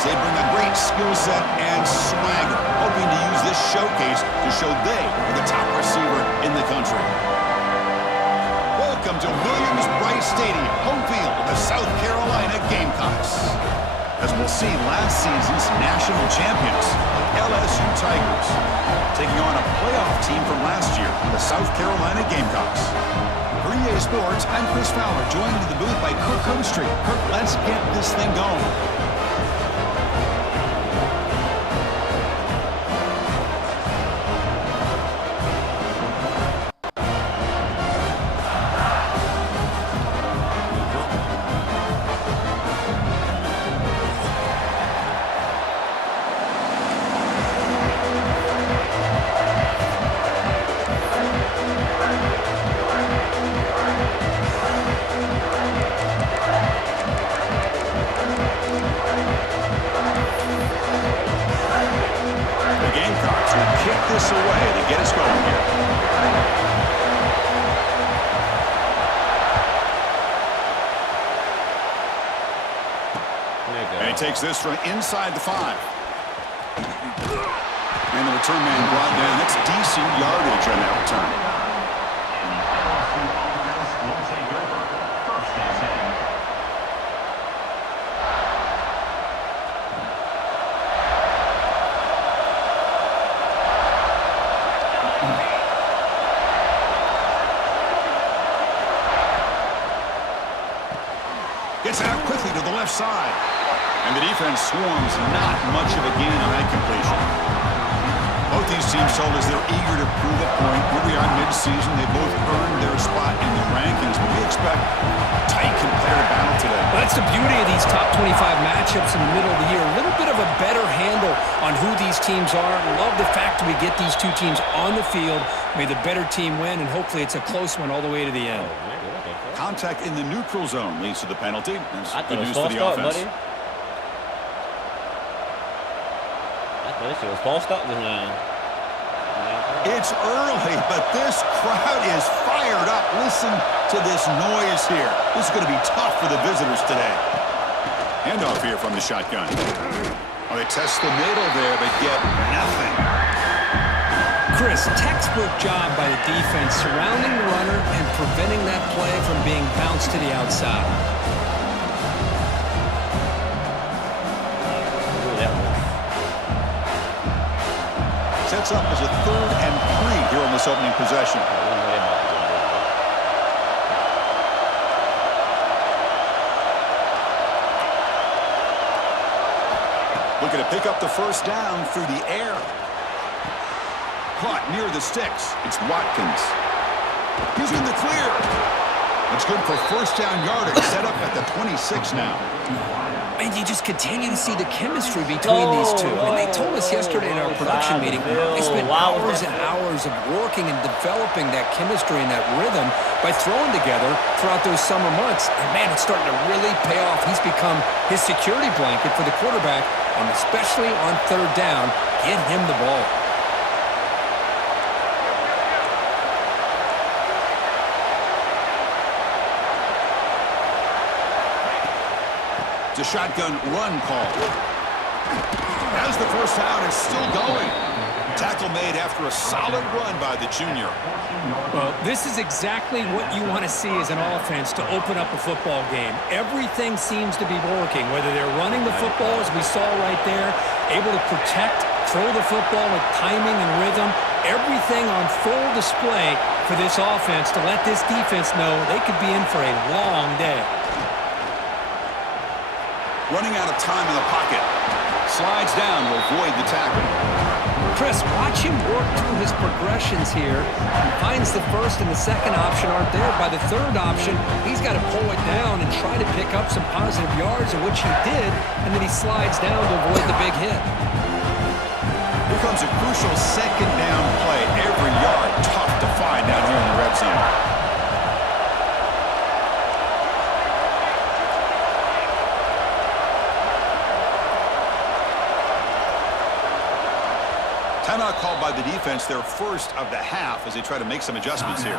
receivers, they bring a great skill set and swagger, hoping to use this showcase to show they are the top receiver in the country. Welcome to Williams-Brice Stadium, home field of the South Carolina Gamecocks. As we'll see, last season's national champions, the LSU Tigers, taking on a playoff team from last year, the South Carolina Gamecocks. For EA Sports, I'm Chris Fowler, joined in the booth by Kirk Humstreet. Kirk, let's get this thing going. This away to get us going here. And he takes this from inside the 5. And the return man brought down. That's decent yardage on that return. Gets out quickly to the left side. And the defense swarms, not much of a gain on that completion. Both these teams told us they're eager to prove a point. Here we are mid-season. They both earned their spot in the rankings, but we expect a tight competitive battle today. Well, that's the beauty of these top 25 matchups in the middle of the year. A little bit of a better handle on who these teams are. Love the fact that we get these two teams on the field. May the better team win, and hopefully it's a close one all the way to the end. Contact in the neutral zone leads to the penalty. That's good news for the offense. Buddy. I thought this was false up this line. It's early, but this crowd is fired up. Listen to this noise here. This is going to be tough for the visitors today. Handoff here from the shotgun. Oh, they test the middle there, but get nothing. Chris, textbook job by the defense surrounding the runner and preventing that play from being bounced to the outside. Sets up as a 3rd and 3 here on this opening possession. Looking to pick up the first down through the air. Caught near the sticks. It's Watkins. He's in the clear. It's good for first down yardage. Set up at the 26 now. And you just continue to see the chemistry between these two. I mean, they told us yesterday in our production meeting they spent hours and hours of working and developing that chemistry and that rhythm by throwing together throughout those summer months. And, man, it's starting to really pay off. He's become his security blanket for the quarterback, and especially on 3rd down, get him the ball. A shotgun run call. As the first down is still going. Tackle made after a solid run by the junior. Well, this is exactly what you want to see as an offense to open up a football game. Everything seems to be working, whether they're running the football, as we saw right there, able to protect, throw the football with timing and rhythm. Everything on full display for this offense to let this defense know they could be in for a long day. Running out of time in the pocket. Slides down to avoid the tackle. Chris, watch him work through his progressions here. He finds the first and the second option aren't there. By the 3rd option, he's got to pull it down and try to pick up some positive yards, of which he did, and then he slides down to avoid the big hit. Here comes a crucial 2nd down play. Every yard tough to find down here in the red zone. Timeout called by the defense, their first of the half, as they try to make some adjustments here.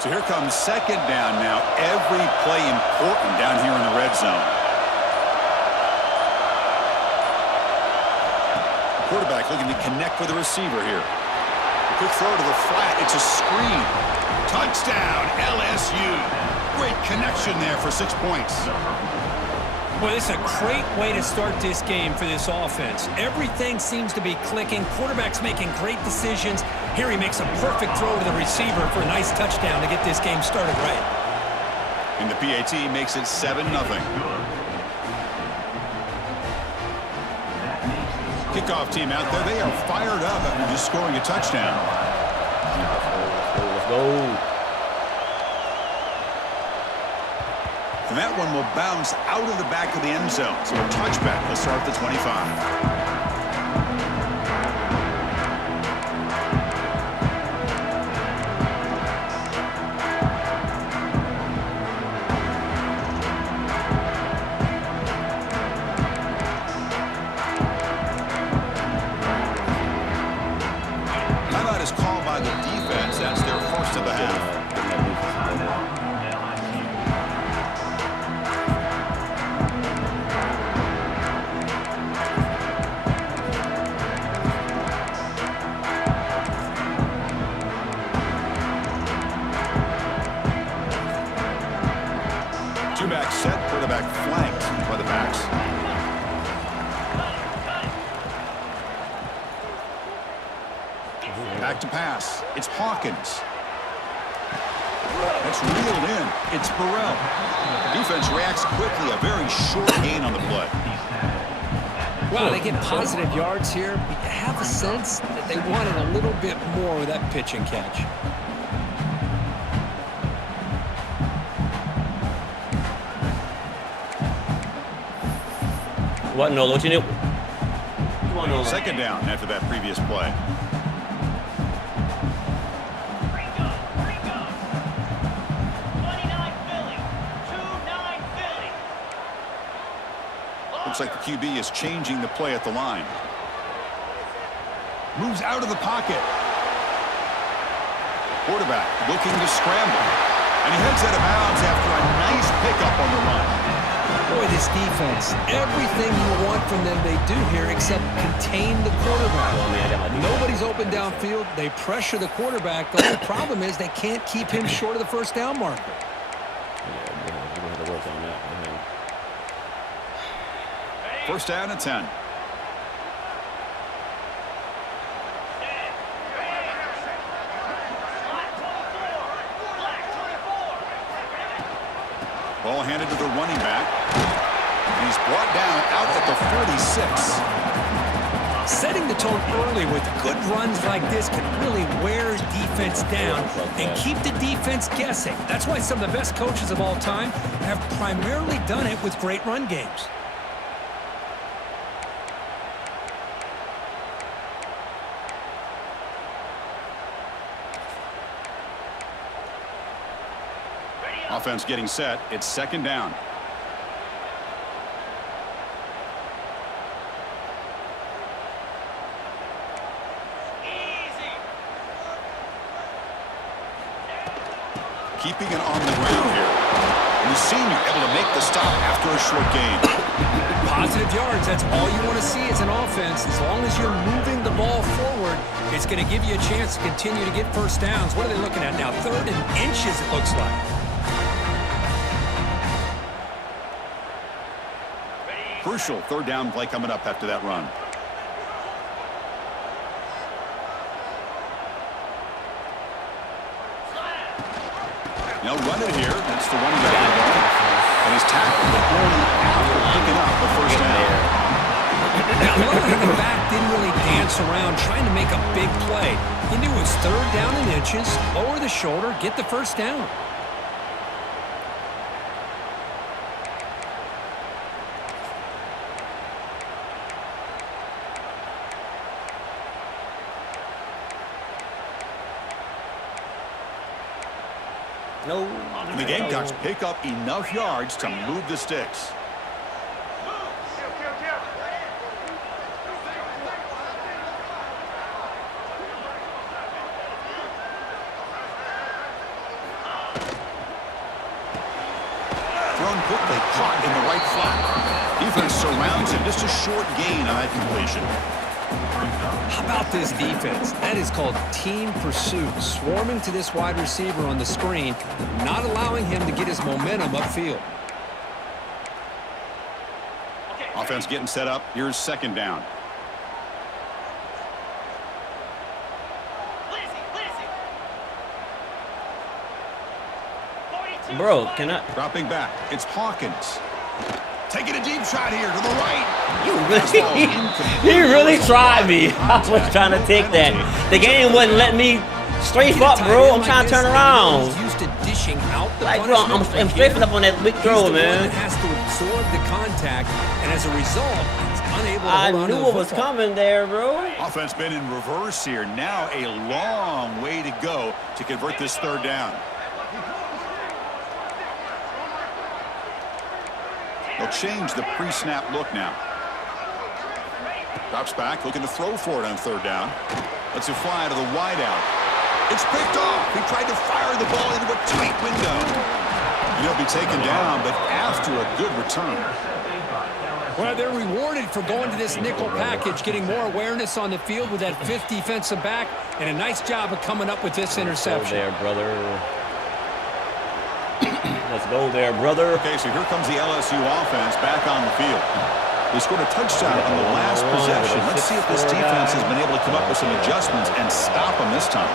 So here comes second down now. Every play important down here in the red zone. Quarterback looking to connect with the receiver here. Quick throw to the flat. It's a screen. Touchdown, LSU. Great connection there for 6 points. Well, this is a great way to start this game for this offense. Everything seems to be clicking. Quarterback's making great decisions. Here he makes a perfect throw to the receiver for a nice touchdown to get this game started right. And the PAT makes it 7-0. Kickoff team out there. They are fired up after just scoring a touchdown. Let's go. And that one will bounce out of the back of the end zone. So a touchback will start at the 25. Timeout is called by the defense. That's their first of the half. Two-back set, quarterback flanked by the backs. Back to pass. It's Hawkins. That's reeled in. It's Burrell. Defense reacts quickly. A very short gain on the play. Well, they get positive yards here. But you have a sense that they wanted a little bit more with that pitch and catch. What no look in Second down after that previous play. Looks like the QB is changing the play at the line. Moves out of the pocket. Quarterback looking to scramble. And he heads out of bounds after a nice pickup on the run. Boy, this defense, everything you want from them they do here except contain the quarterback. Nobody's open downfield. They pressure the quarterback. The only problem is they can't keep him short of the first down marker. Yeah, we're going to have to work on that. First down and 10. Ball handed to the running back. And he's brought down out at the 46. Setting the tone early with good runs like this can really wear defense down and keep the defense guessing. That's why some of the best coaches of all time have primarily done it with great run games. Offense getting set. It's second down. Keeping it on the ground here. And the senior able to make the stop after a short gain. Positive yards, that's all you want to see as an offense. As long as you're moving the ball forward, it's going to give you a chance to continue to get first downs. What are they looking at now? 3rd and inches, it looks like. Crucial third down play coming up after that run. Now run it here. That's the running back. And he's tackled only after picking up the first down. Now, the back didn't really dance around trying to make a big play. He knew it was 3rd down and inches, lower the shoulder, get the first down. No. And the Gamecocks pick up enough yards to move the sticks. caught in the right flat. Defense surrounds him. Just a short gain on that completion. How about this defense? That is called team pursuit. Swarming to this wide receiver on the screen, not allowing him to get his momentum upfield. Offense getting set up. Here's second down. Bro, can I? Dropping back. It's Hawkins. Taking a deep shot here to the right. He really tried me. I was trying to take that. The game wouldn't let me strafe up, bro. I'm trying to turn around. Like, bro, I'm strafing up on that big throw, man. Has to absorb the contact, and as a result, he's unable to hold on to the I knew what was coming there, bro. Offense been in reverse here. Now a long way to go to convert this third down. They'll change the pre-snap look now. Drops back, looking to throw for it on third down. Lets it fly to the wideout. It's picked off. He tried to fire the ball into a tight window. And he'll be taken down, but after a good return. Well, they're rewarded for going to this nickel package, getting more awareness on the field with that fifth defensive back, and a nice job of coming up with this interception. Go there, brother. Let's go there, brother. Okay, so here comes the LSU offense back on the field. They scored a touchdown on the last possession. Let's see if this defense has been able to come up with some adjustments and stop them this time.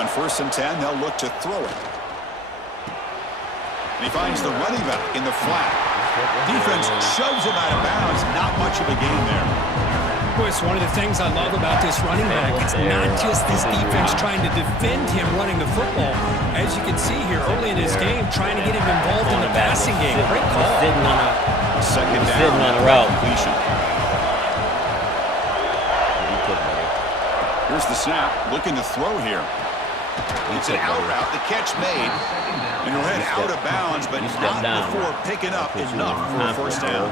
On 1st and 10, they'll look to throw it. And he finds the running back in the flat. Defense shoves him out of bounds. Not much of a gain there. Boy, it's one of the things I love about this running back. It's not just this defense trying to defend him running the football. As you can see here early in this game, trying to get him involved in the passing game. Great call. Second down on the route. Completion. Here's the snap. Looking to throw here. It's an out route. The catch made. And he'll head out of bounds, but not before picking up enough for a first down.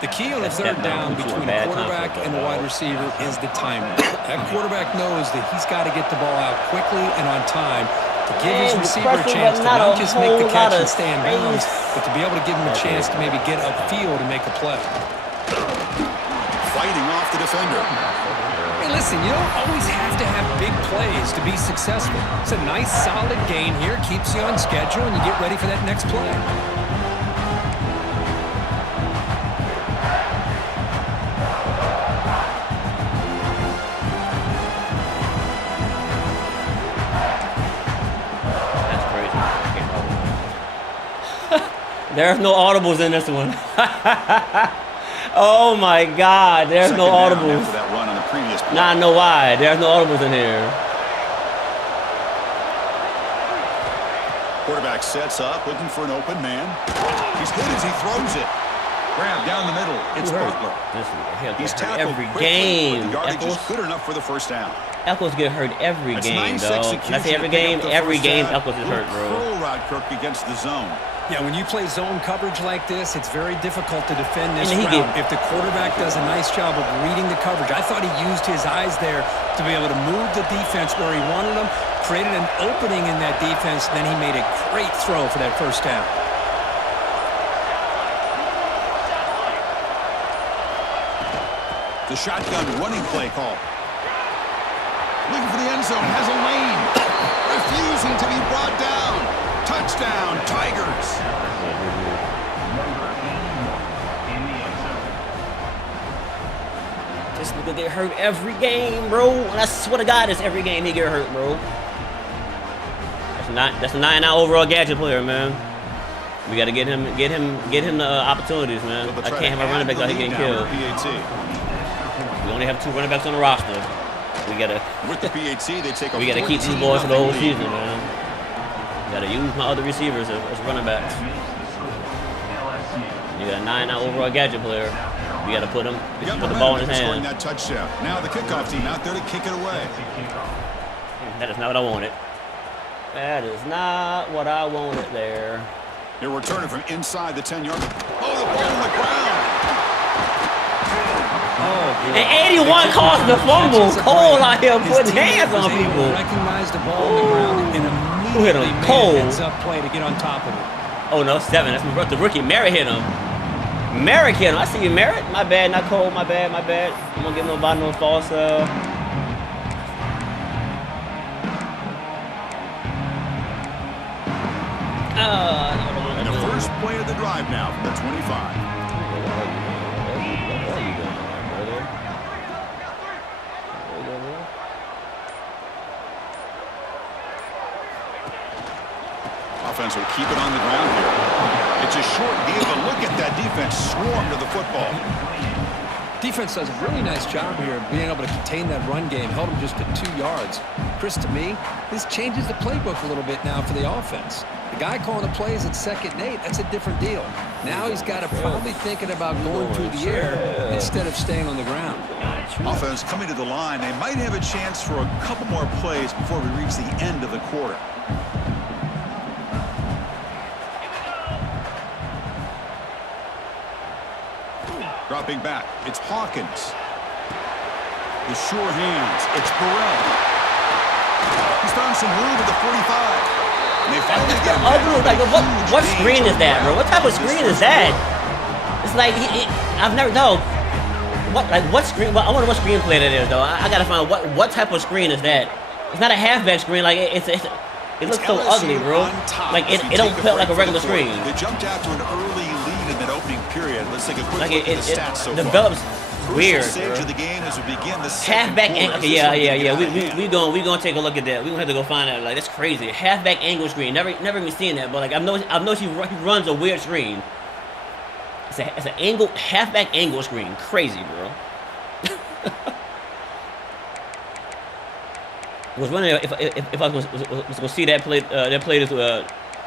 The key on a third down between the quarterback and the wide receiver is the timing. That quarterback knows that he's got to get the ball out quickly and on time to give his receiver a chance to not just make the catch and stay in bounds, but to be able to give him a chance to maybe get upfield and make a play. Fighting off the defender. Hey, listen, you don't always have to have big plays to be successful. It's a nice, solid gain here, keeps you on schedule, and you get ready for that next play. There's no audibles in this one. Oh my God, there's no audibles. After that run on the previous play. Now I know why. There's no audibles in here. Quarterback sets up, looking for an open man. He's good as he throws it. Grab down the middle. It's Butler. He's tackled every quickly, game. but the yardage is good enough for the first down. Echols get hurt every game, though. When I say every game, Echols is hurt, bro. Curl rod Kirk against the zone. Yeah, when you play zone coverage like this, it's very difficult to defend this route if the quarterback does a nice job of reading the coverage. I thought he used his eyes there to be able to move the defense where he wanted them, created an opening in that defense, then he made a great throw for that first down. The shotgun running play call. Looking for the end zone, has a lane. Refusing to be brought down. Touchdown, Tigers. This nigga get hurt every game, bro. And I swear to God, it's every game he get hurt, bro. That's a 9-out overall gadget player, man. We gotta get him the opportunities, man. I can't have a running back out here getting killed. We only have 2 running backs on the roster. We gotta we gotta keep these boys for the whole season, man. Gotta use my other receivers as running backs. You got a 9-out overall gadget player. We gotta put the ball in his hand. That touchdown. Now the kickoff team out there to kick it away. That is not what I wanted. That is not what I wanted there. They're returning from inside the 10-yard. Oh, the ball on the ground. And 81 caused the fumble. Cole out here putting hands on people. Recognized the ball on the ground and hit him cold. Heads up play to get on top of it. Oh no, 7. That's the rookie. Merritt hit him. Merritt hit him. I see you, Merritt. My bad, not Cole. My bad, my bad. I'm gonna give nobody no false. And the first play of the drive now from the 25. Offense will keep it on the ground here. It's a short deal, but look at that defense swarm to the football. Defense does a really nice job here of being able to contain that run game. Held him just at 2 yards. Chris, to me, this changes the playbook a little bit now for the offense. The guy calling the plays at 2nd and 8, that's a different deal. Now he's got to probably thinking about going through the air instead of staying on the ground. Offense coming to the line. They might have a chance for a couple more plays before we reach the end of the quarter. Dropping back, it's Hawkins. The sure hands, it's Burrell. He's found some room at the 45. And they finally get him. Like, what screen is that, bro? What type of screen is that? It's like, I've never, no. What screen, I wonder what screen play that is, though. I gotta find what type of screen is that. It's not a halfback screen, like, it looks so ugly, bro. Like, it don't play like a regular screen. They jumped out to an early lead in that opening period. Let's take a quick Like, look at the stats so far. develops weird, Stage of the game as we begin the second halfback quarter. angle. Okay, yeah. We gonna take a look at that. We gonna have to go find out. Like, that's crazy. Halfback angle screen. Never even seen that. But like, I've noticed he runs a weird screen. It's an angle, halfback angle screen. Crazy, bro. I was wondering if I was gonna see that play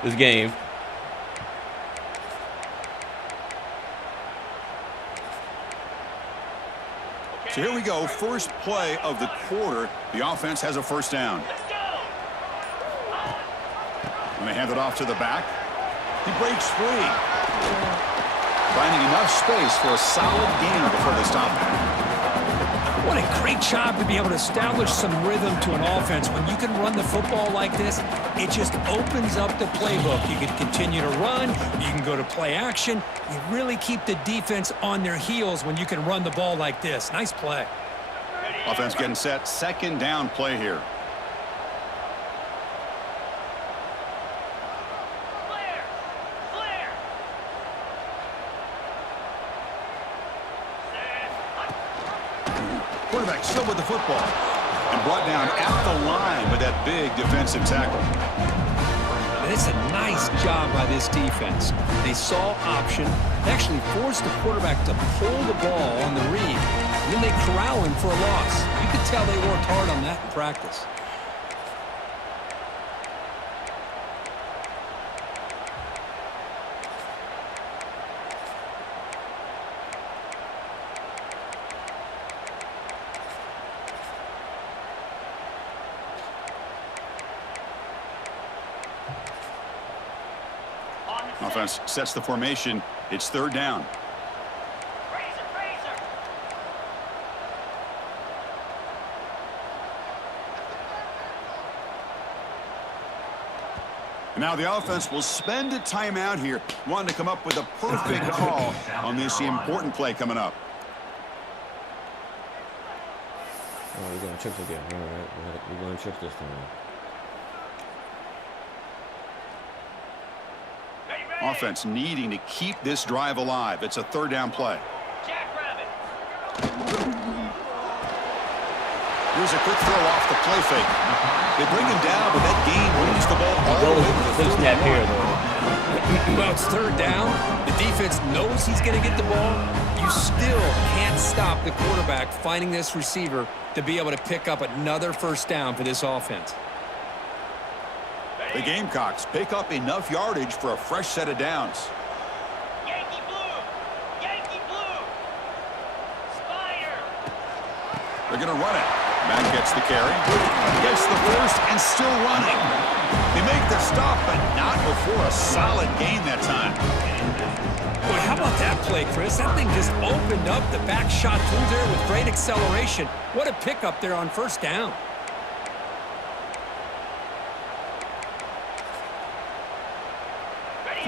this game. So here we go, first play of the quarter. The offense has a first down. And they hand it off to the back. He breaks free. Finding enough space for a solid gain before they stop him. What a great job to be able to establish some rhythm to an offense. When you can run the football like this, it just opens up the playbook. You can continue to run. You can go to play action. You really keep the defense on their heels when you can run the ball like this. Nice play. Offense getting set. Second down play here. Quarterback still with the football and brought down at the line with that big defensive tackle. And it's a nice job by this defense. They saw option, they actually forced the quarterback to pull the ball on the read, and then they corral him for a loss. You could tell they worked hard on that in practice. Offense sets the formation. It's third down. Now the offense will spend a timeout here, wanting to come up with a perfect call on this important play coming up. Oh, we're going trips again. All right, we're going trips this time. Offense needing to keep this drive alive. It's a third down play. Here's a quick throw off the play fake. They bring him down, but that game moves the ball all the way to the 31. Well, it's third down. The defense knows he's going to get the ball. You still can't stop the quarterback finding this receiver to be able to pick up another first down for this offense. The Gamecocks pick up enough yardage for a fresh set of downs. Yankee blue! Yankee blue! Spire! They're going to run it. Matt gets the carry. Gets the first and still running. They make the stop, but not before a solid gain that time. Boy, how about that play, Chris? That thing just opened up the back shot through there with great acceleration. What a pickup there on first down.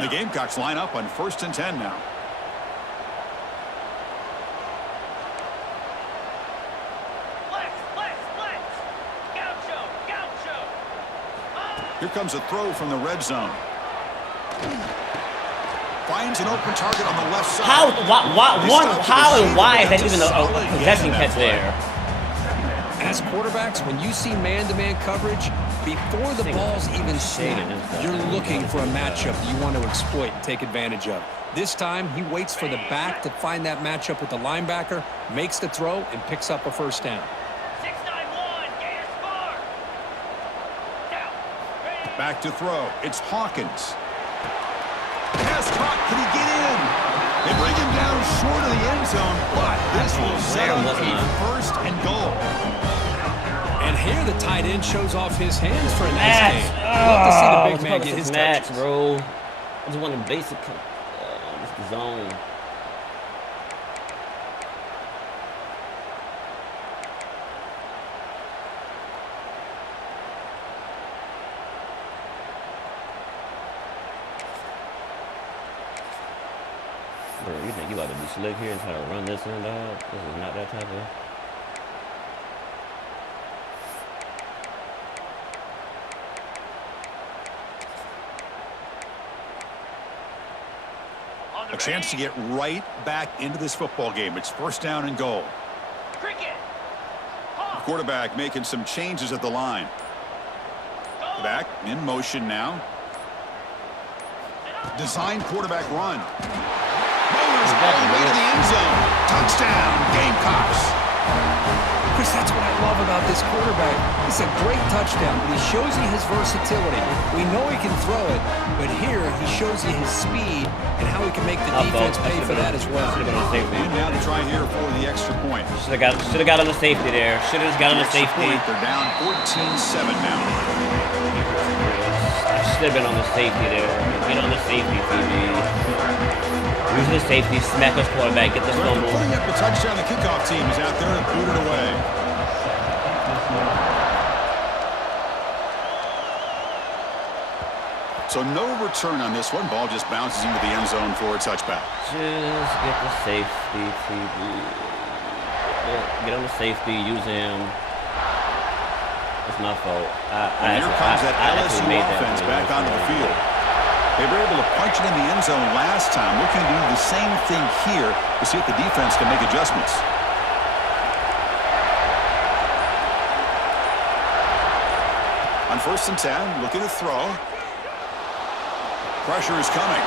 The Gamecocks line up on 1st and 10 now. Here comes a throw from the red zone. Finds an open target on the left side. How and why is that even a possession catch there? As quarterbacks, when you see man-to-man coverage, before the ball's even snapped, you're looking for a matchup you want to exploit and take advantage of. This time, he waits for the back to find that matchup with the linebacker, makes the throw, and picks up a first down. Back to throw. It's Hawkins. Pass caught. Can he get in? They bring him down short of the end zone, but this will set up a 1st and goal. And here the tight end shows off his hands for a nice game. Love to see the big man get his touches. Bro. I just want a basic this zone. Bro, you think you about to be slick here and try to run this in, dog? This is not that type of... A chance to get right back into this football game. It's 1st down and goal. The quarterback making some changes at the line. Back in motion now. Design quarterback run. All the way to the end zone. Touchdown, Gamecocks. Chris, that's what I love about this quarterback. It's a great touchdown, but he shows you his versatility. We know he can throw it, but here he shows you his speed and how he can make the defense pay for that as well. And now to try here for the extra point. Should have got on the safety there. Should have got on the safety. They're down 14-7 now. I should have been on the safety there. Get on the safety, TV. Use the safety, smack us quarterback, get the fumble. Putting up the touchdown, the kickoff team is out there and boot it away. So no return on this one. Ball just bounces into the end zone for a touchback. Just get the safety, TV. Get on the safety, use him. It's my fault. And here comes that LSU offense back onto the field. They were able to punch it in the end zone last time. Looking to do the same thing here to see if the defense can make adjustments. On 1st and 10, looking to throw. Pressure is coming.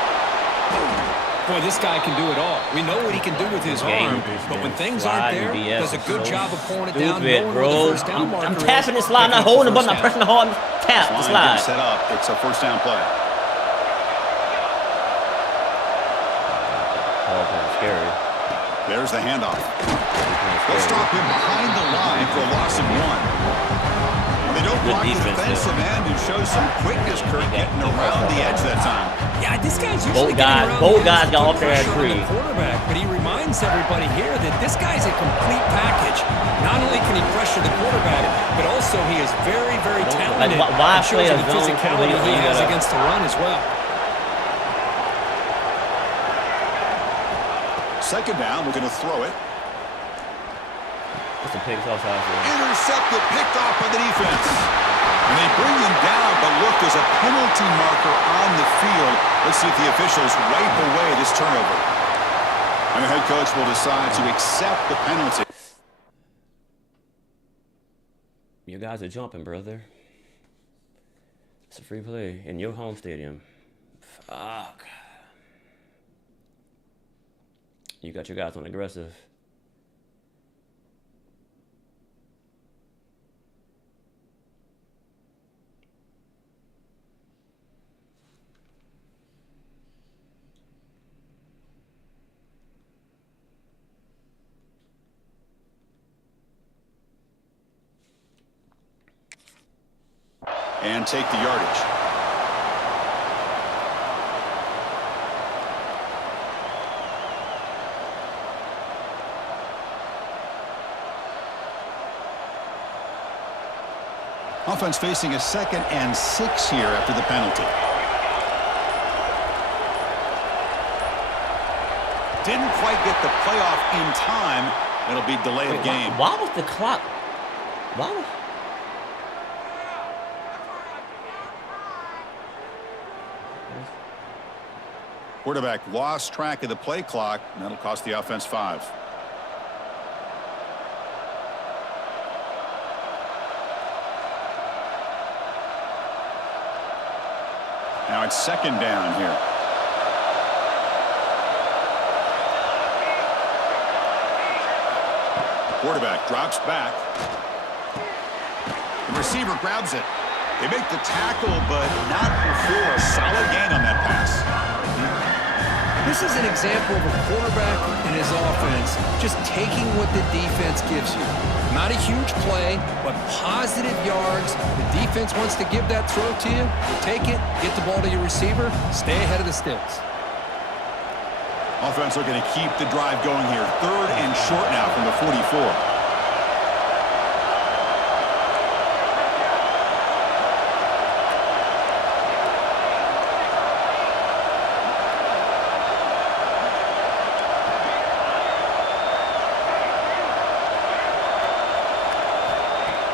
Boy, this guy can do it all. We know what he can do with his arm, but when things aren't there, does a good job of pulling it down. I'm tapping the slide, not holding the button, I'm pressing the hard tap the slide. Set up. It's a 1st down play. Scary. There's the handoff. They'll stop him behind the line for a loss of 1. They don't block the defensive end who shows some quickness, Kurt, getting around the edge that time. Yeah, this guy's usually getting around both guys got off there at 3. Quarterback, but he reminds everybody here that this guy's a complete package. Not only can he pressure the quarterback, but also he is very, very talented. Why shows the physicality he has against the run as well. 2nd down, we're going to throw it. It's a pick off out here. Intercepted, picked off by the defense. And they bring him down, but look, there's a penalty marker on the field. Let's see if the officials wipe away this turnover. And the head coach will decide to accept the penalty. You guys are jumping, brother. It's a free play in your home stadium. Fuck. You got your guys on aggressive. And take the yardage. Offense facing a 2nd and 6 here after the penalty. Didn't quite get the playoff in time. It'll be delay of game. Why was the clock? Why was... Quarterback lost track of the play clock, and that'll cost the offense 5. Now it's 2nd down here. Quarterback drops back. The receiver grabs it. They make the tackle, but not before a solid gain on that pass. This is an example of a quarterback and his offense just taking what the defense gives you. Not a huge play, but positive yards. The defense wants to give that throw to you. You take it, get the ball to your receiver, stay ahead of the sticks. Offense looking to keep the drive going here. 3rd and short now from the 44.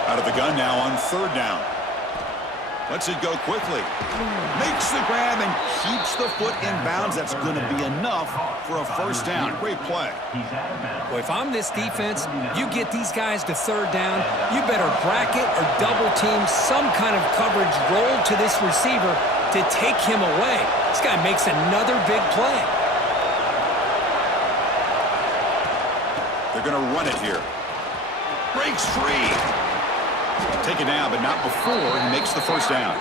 Out of the gun now on 3rd down. Lets it go quickly. Makes the grab and keeps the foot in bounds. That's going to be enough for a 1st down. Great play. Well, if I'm this defense, you get these guys to 3rd down, you better bracket or double team some kind of coverage roll to this receiver to take him away. This guy makes another big play. They're going to run it here. Breaks free. Take it down, but not before he makes the 1st down.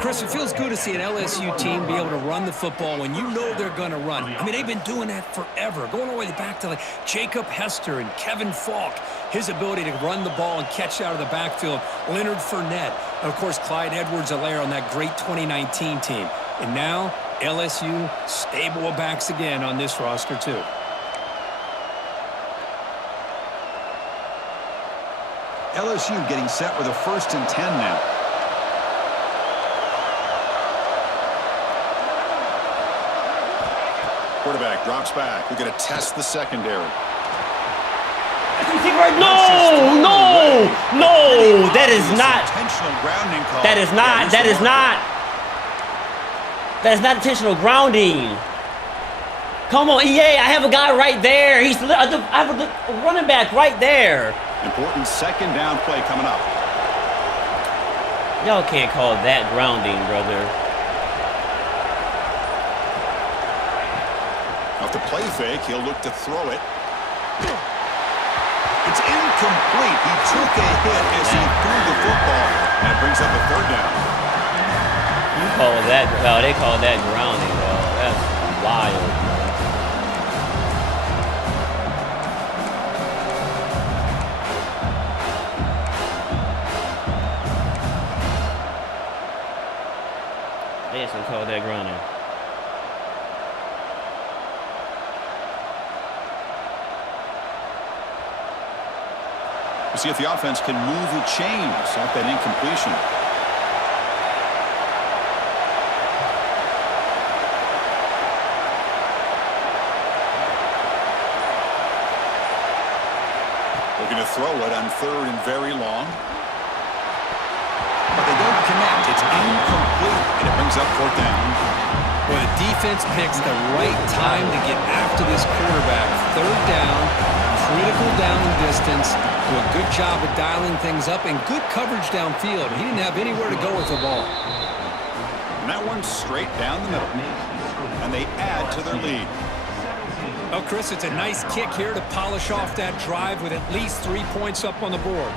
Chris, it feels good to see an LSU team be able to run the football when you know they're going to run. I mean, they've been doing that forever, going all the way back to like Jacob Hester and Kevin Falk. His ability to run the ball and catch out of the backfield. Leonard Fournette. And, of course, Clyde Edwards-Helaire on that great 2019 team. And now, LSU stable of backs again on this roster, too. LSU getting set with a 1st and 10 now. Quarterback drops back. We're going to test the secondary. No, that is not. Intentional grounding call. That is not intentional grounding. Come on, EA, I have a guy right there. I have a running back right there. Important 2nd down play coming up. Y'all can't call that grounding, brother. Off the play fake, he'll look to throw it. It's incomplete. He took a hit as he threw the football, and it brings up a 3rd down. You call that? Oh, they call that grounding, bro. That's wild, bro. They just call that grounding. We'll see if the offense can move the chains off that incompletion. Looking to throw it on 3rd and very long. But they don't connect. It's incomplete, and it brings up 4th down. Well, the defense picks the right time to get after this quarterback. 3rd down, critical down and distance. Do a good job of dialing things up and good coverage downfield. He didn't have anywhere to go with the ball. And that one's straight down the middle. And they add to their lead. Oh, Chris, it's a nice kick here to polish off that drive with at least 3 points up on the board.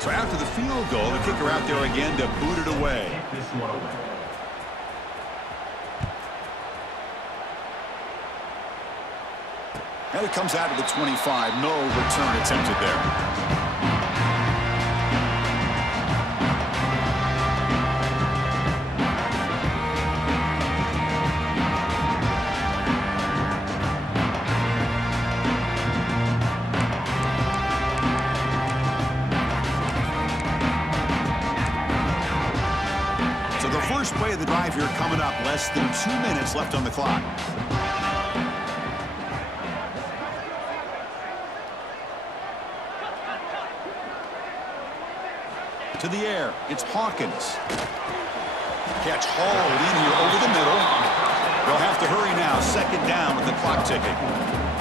So after the field goal, the kicker out there again to boot it away. And it comes out of the 25. No return attempted there. first play of the drive here coming up. Less than 2 minutes left on the clock. To the air, it's Hawkins. Catch hauled in here over the middle. They'll have to hurry now. Second down with the clock ticking.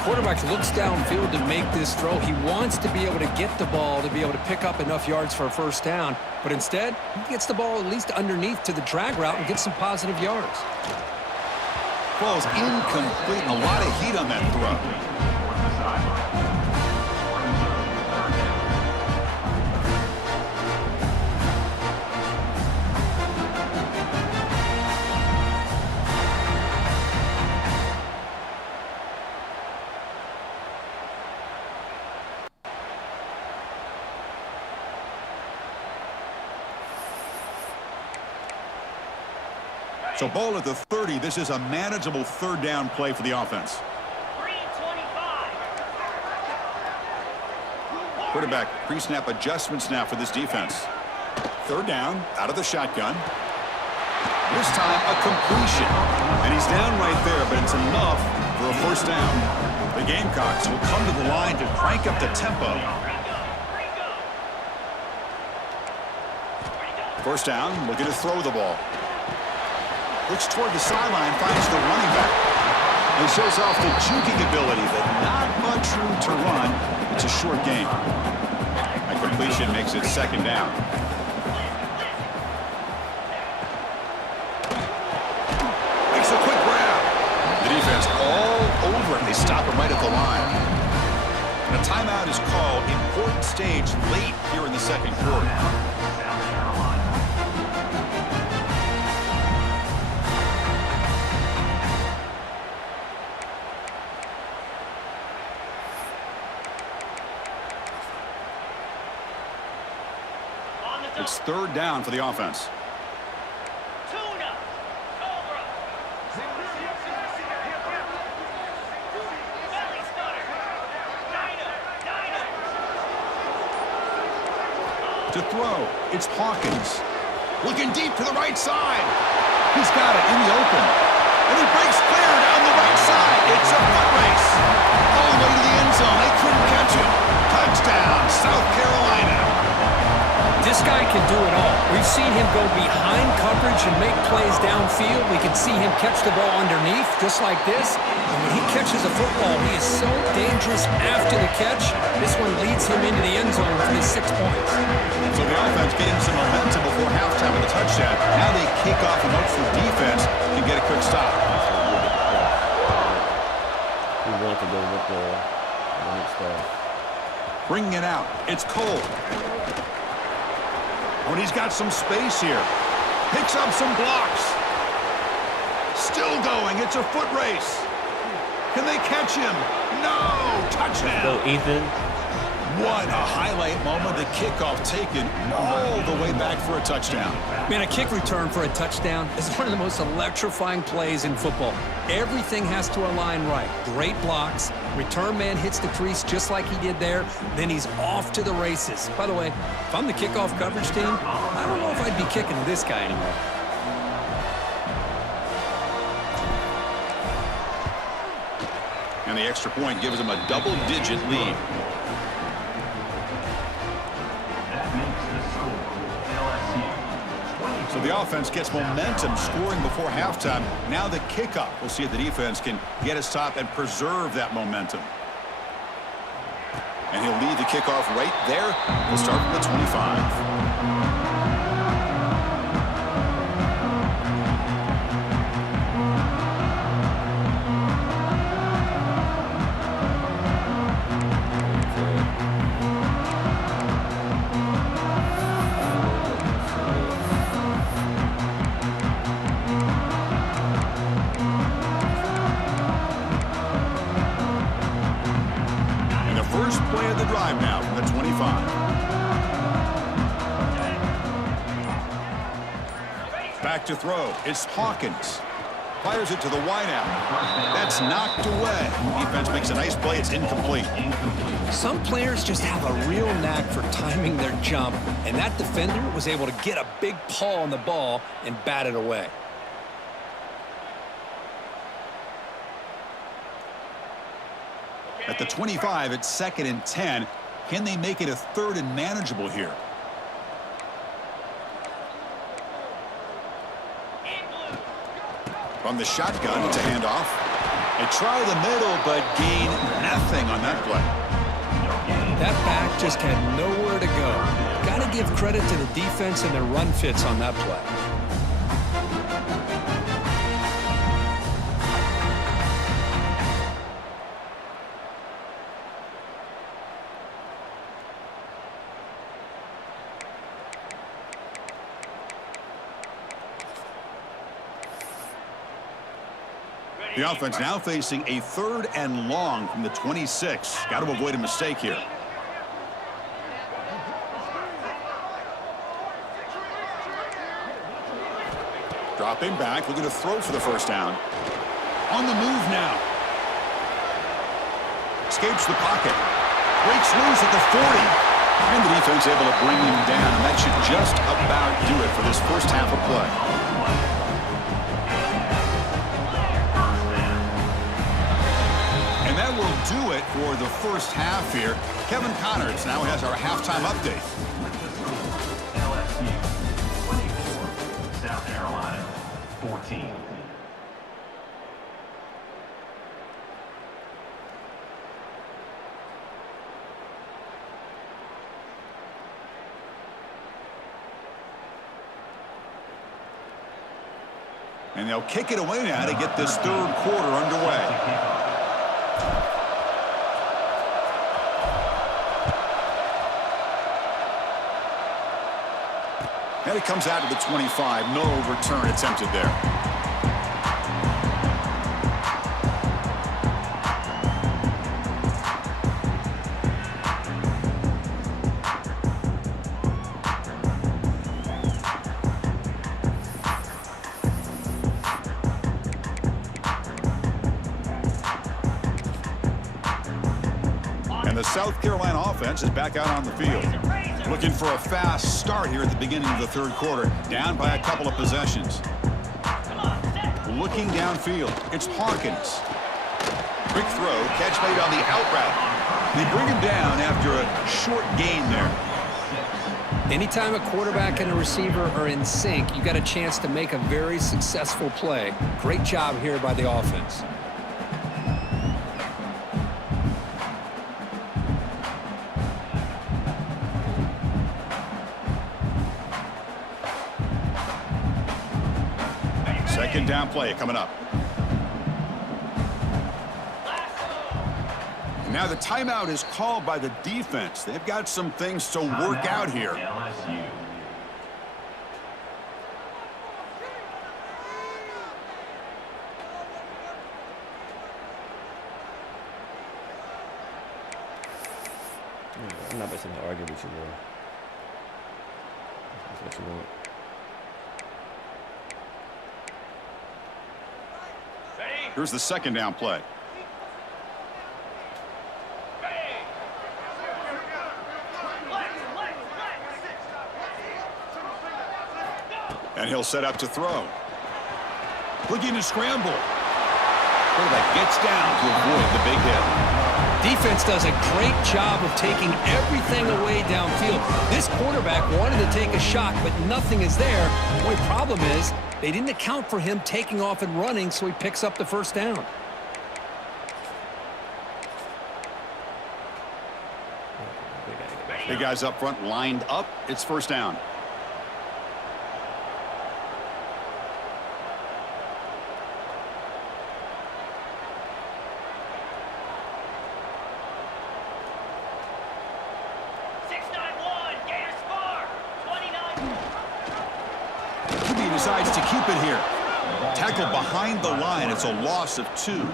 Quarterback looks downfield to make this throw. He wants to be able to get the ball to be able to pick up enough yards for a first down. But instead, he gets the ball at least underneath to the drag route and gets some positive yards. Ball's incomplete and a lot of heat on that throw. So ball at the 30. This is a manageable third down play for the offense. 3:25. Quarterback pre-snap adjustments now for this defense. Third down, out of the shotgun. This time a completion. And he's down right there, but it's enough for a first down. The Gamecocks will come to the line to crank up the tempo. First down, looking to throw the ball. Looks toward the sideline, finds the running back. And shows off the juking ability, but not much room to run. It's a short game. A completion makes it second down. Makes a quick grab. The defense all over it. They stop him right at the line. And a timeout is called. Important stage late here in the second quarter. It's third down for the offense. Tuna. Cobra. Belly stutter. Dino. To throw, it's Hawkins. Looking deep to the right side. He's got it in the open. And he breaks clear down the right side. It's a foot race. All the way to the end zone. They couldn't catch him. Touchdown, South Carolina. This guy can do it all. We've seen him go behind coverage and make plays downfield. We can see him catch the ball underneath, just like this. And when he catches a football, he is so dangerous after the catch. This one leads him into the end zone for his 6 points. So the offense getting some momentum before halftime with a touchdown. Now they kick off and hope for defense can get a quick stop. We want to go with the next stuff. Bringing it out. It's Cole. When he's got some space here. Picks up some blocks. Still going. It's a foot race. Can they catch him? No! Touchdown. Go, Ethan. What a highlight moment. The kickoff taken all the way back for a touchdown. Man, a kick return for a touchdown is one of the most electrifying plays in football. Everything has to align right. Great blocks. Return man hits the crease just like he did there. Then he's off to the races. By the way, if I'm the kickoff coverage team, I don't know if I'd be kicking this guy anymore. And the extra point gives him a double-digit lead. So the offense gets momentum, scoring before halftime. Now the kickoff. We'll see if the defense can get a stop and preserve that momentum. And he'll lead the kickoff right there. We'll start from the 25. Play of the drive now from the 25. Back to throw. It's Hawkins. Fires it to the wideout. That's knocked away. Defense makes a nice play. It's incomplete. Some players just have a real knack for timing their jump, and that defender was able to get a big paw on the ball and bat it away. At the 25, it's 2nd and 10. Can they make it a 3rd and manageable here? From the shotgun, it's a handoff. They try the middle, but gain nothing on that play. That back just had nowhere to go. Got to give credit to the defense and their run fits on that play. The offense now facing a 3rd and long from the 26. Got to avoid a mistake here. Dropping back, looking to throw for the first down. On the move now. Escapes the pocket. Breaks loose at the 40. And the defense able to bring him down. And that should just about do it for this first half of play. And that will do it for the first half here. Kevin Connors now has our halftime update. LSU 24, South Carolina 14. And they'll kick it away now to get this 3rd quarter underway. And it comes out to the 25. No return attempted there. And the South Carolina offense is back out on the field. Looking for a fast start here at the beginning of the 3rd quarter. Down by a couple of possessions. Looking downfield. It's Hawkins. Quick throw. Catch made on the out route. They bring him down after a short gain there. Anytime a quarterback and a receiver are in sync, you got a chance to make a very successful play. Great job here by the offense. Second down play coming up. And now the timeout is called by the defense. They've got some things to work out here. LSU. I'm not going to argue with you, bro. That's what you want. Here's the second down play. And he'll set up to throw. Looking to scramble. Quarterback gets down to avoid the big hit. Defense does a great job of taking everything away downfield. This quarterback wanted to take a shot, but nothing is there. The only problem is they didn't account for him taking off and running, so he picks up the first down. Big guys up front lined up. It's first down. Decides to keep it here. Tackle behind the line. It's a loss of 2.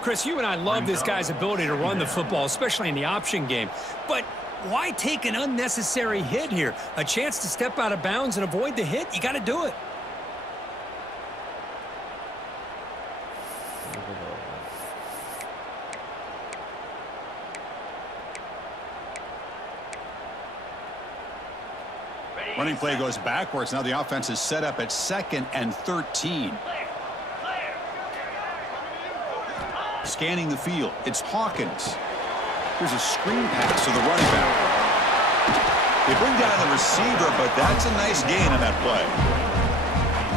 Chris, you and I love this guy's ability to run the football, especially in the option game. But why take an unnecessary hit here? A chance to step out of bounds and avoid the hit? You got to do it. Running play goes backwards. Now the offense is set up at 2nd and 13. Scanning the field. It's Hawkins. Here's a screen pass to the running back. They bring down the receiver, but that's a nice gain on that play.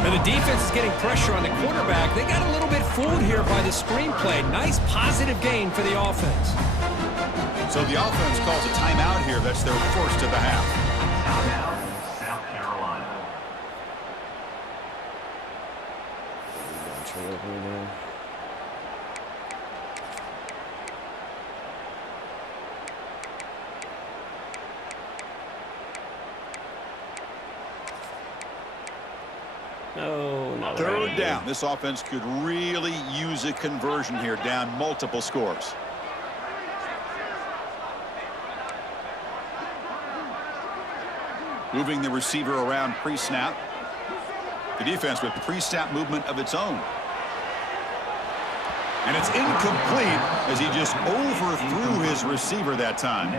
And the defense is getting pressure on the quarterback. They got a little bit fooled here by the screen play. Nice positive gain for the offense. So the offense calls a timeout here. That's their first of the half. Timeout, South Carolina. No, Third down. This offense could really use a conversion here, down multiple scores. Moving the receiver around pre-snap. The defense with pre-snap movement of its own. And it's incomplete as he just overthrew his receiver that time.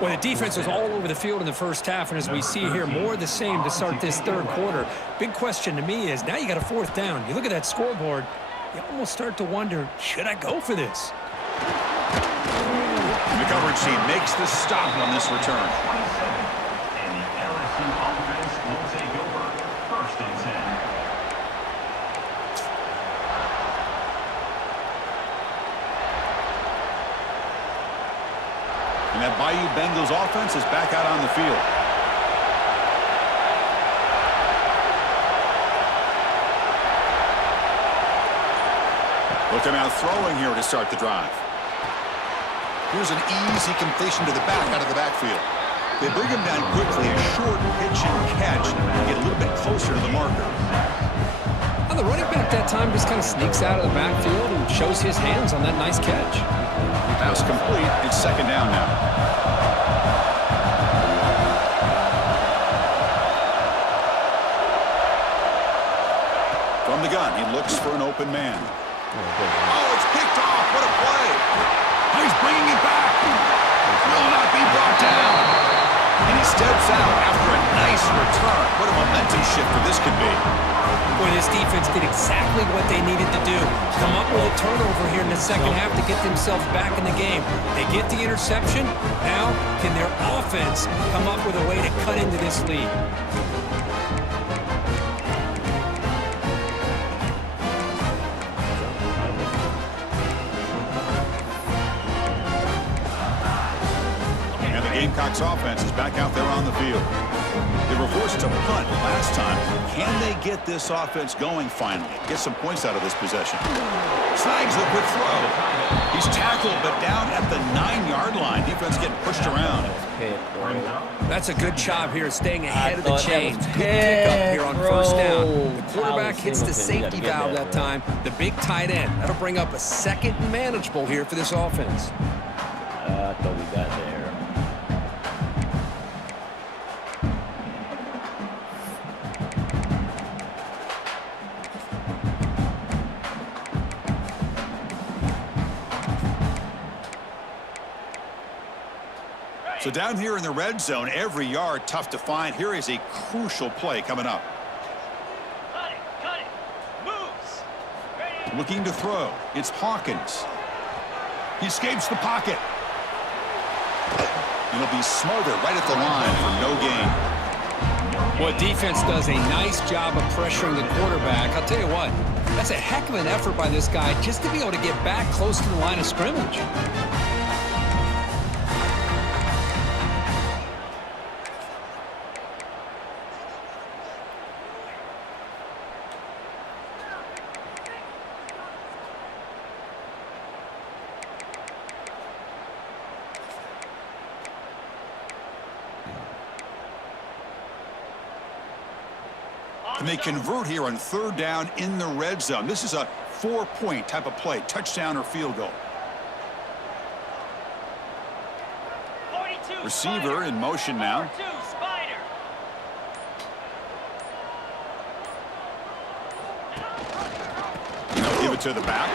Well, the defense was all over the field in the first half, and as we see here, more of the same to start this third quarter. Big question to me is, now you got a 4th down. You look at that scoreboard, you almost start to wonder, should I go for this? The coverage team makes the stop on this return. 27. And the LSU offense will take over. 1st and 10. And that Bayou Bengals offense is back out on the field. Looking out throwing here to start the drive. Here's an easy completion to the back out of the backfield. They bring him down quickly, a short pitch and catch, and get a little bit closer to the marker. And the running back that time just kind of sneaks out of the backfield and shows his hands on that nice catch. Pass complete. It's 2nd down now. From the gun, he looks for an open man. Oh, it's picked off. What a play. Oh, he's bringing it back. Will not be brought down. And he steps out after a nice return. What a momentum shifter this could be. Boy, this defense did exactly what they needed to do. Come up with a turnover here in the second half to get themselves back in the game. They get the interception. Now, can their offense come up with a way to cut into this lead? And the Gamecocks offense is back out there on the field. They were forced to punt last time. Can they get this offense going finally? Get some points out of this possession. Snags the quick throw. He's tackled, but down at the 9-yard line. Defense getting pushed around. That's a good job here, staying ahead of the chains. Good pickup here on 1st down. The quarterback hits the safety valve that time. The big tight end. That'll bring up a 2nd and manageable here for this offense. I thought we got there. So down here in the red zone, every yard tough to find. Here is a crucial play coming up. Cut it, moves. Ready. Looking to throw. It's Hawkins. He escapes the pocket. And he'll be smothered right at the line for no gain. Well, defense does a nice job of pressuring the quarterback. I'll tell you what, that's a heck of an effort by this guy just to be able to get back close to the line of scrimmage. And they convert here on 3rd down in the red zone. This is a 4-point type of play, touchdown or field goal. 42, Receiver Spider. in motion now. Number 2, Spider. And they'll give it to the back.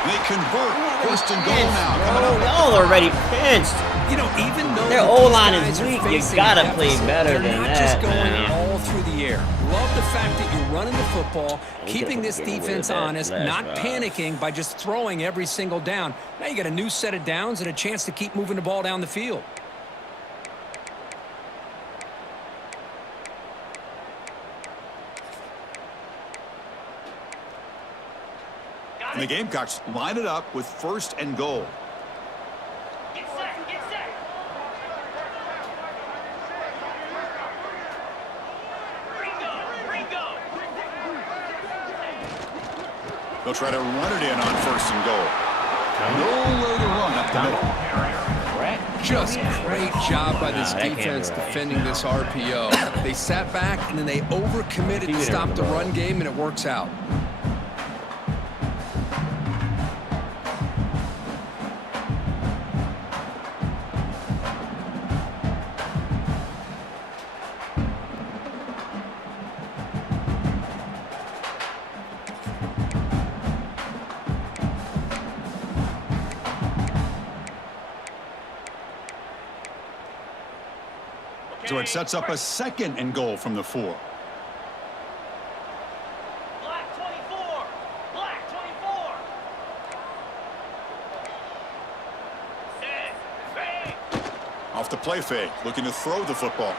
And they convert. 1st and goal now. Coming up. Y'all already pinched. You know, even though their these O-line is guys are weak, you facing gotta a play deficit, better they're than not that, just going man. all through the air. Love the fact that you're running the football, We keeping could've this gotten away with defense that honest, last not drive. panicking by just throwing every single down. Now you got a new set of downs and a chance to keep moving the ball down the field. And the Gamecocks line it up with 1st and goal. Get set, get set. Ringo. They'll try to run it in on 1st and goal. Nowhere to run up the middle. Just great job by this Nah, that can't be defense right. defending this RPO. They sat back and then they overcommitted to stop the run game, and it works out. So it sets up a 2nd and goal from the 4. Black 24. Black 24. Set. Bang. Off the play fake, looking to throw the football.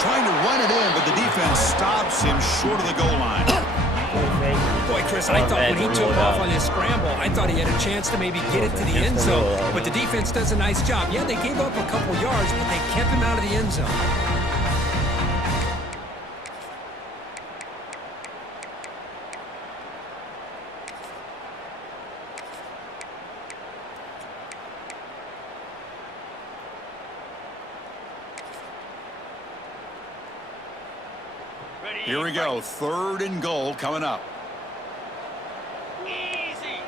Trying to run it in, but the defense stops him short of the goal line. Boy, Chris, I thought when he took off on his scramble, I thought he had a chance to maybe get it to the end zone. But the defense does a nice job. Yeah, they gave up a couple yards, but they kept him out of the end zone. Ready. Here we go, 3rd and goal coming up. Easy.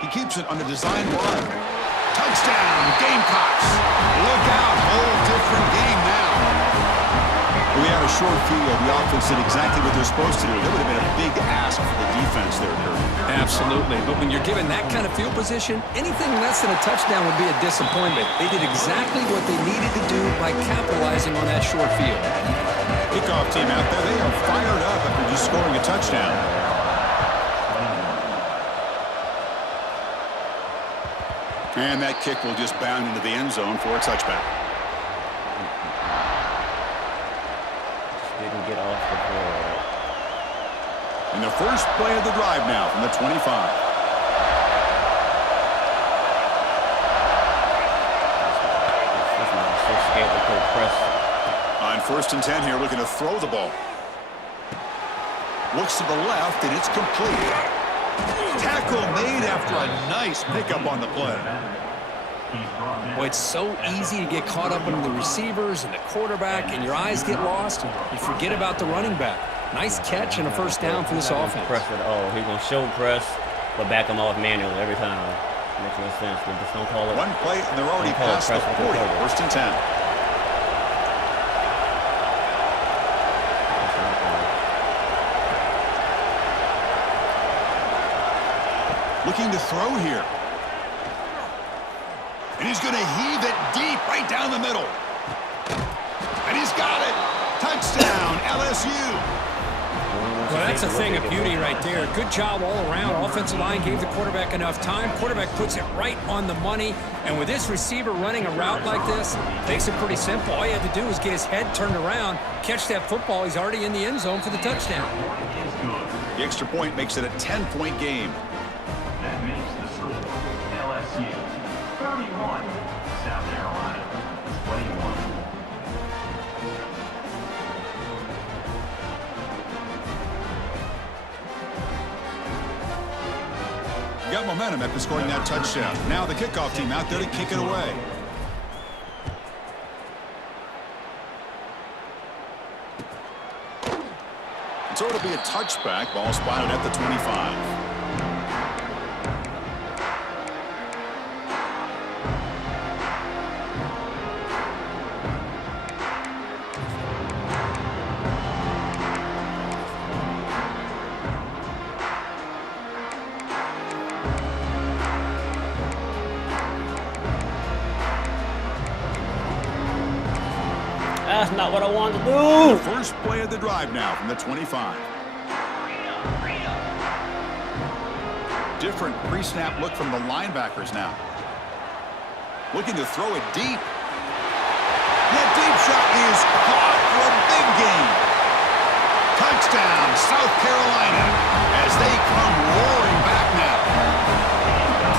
He keeps it on the design run. Touchdown, Gamecocks. Look out, whole different game now. We had a short field. The offense did exactly what they're supposed to do. That would have been a big ask for the defense there, Kirk. Absolutely. But when you're given that kind of field position, anything less than a touchdown would be a disappointment. They did exactly what they needed to do by capitalizing on that short field. Kickoff team out there, they are fired up after just scoring a touchdown. And that kick will just bound into the end zone for a touchback. Didn't get off the board. And the first play of the drive now from the 25. This man is so scared to play press. On 1st and 10 here, looking to throw the ball. Looks to the left, and it's complete. Tackle made after a nice pickup on the play. Boy, it's so easy to get caught up in the receivers and the quarterback, and your eyes get lost, and you forget about the running back. Nice catch and a 1st down for this offense. Press it all. He's going to show press, but back him off manually every time. Makes no sense. They just don't call it. One play, and they're already past the 40. 1st and 10. Looking to throw here. And he's going to heave it deep right down the middle. And he's got it. Touchdown, LSU. Well, that's a thing of beauty right there. Good job all around. Offensive line gave the quarterback enough time. Quarterback puts it right on the money. And with this receiver running a route like this, makes it pretty simple. All you had to do was get his head turned around, catch that football. He's already in the end zone for the touchdown. The extra point makes it a 10-point game. That makes the score LSU 31, South Carolina 21. Got momentum after scoring that touchdown. Now the kickoff team out there to kick it away. So it'll be a touchback. Ball spotted at the 25. That's not what I wanted to do. First play of the drive now from the 25. Different pre-snap look from the linebackers now. Looking to throw it deep. That deep shot is caught for a big gain. Touchdown, South Carolina, as they come roaring back now.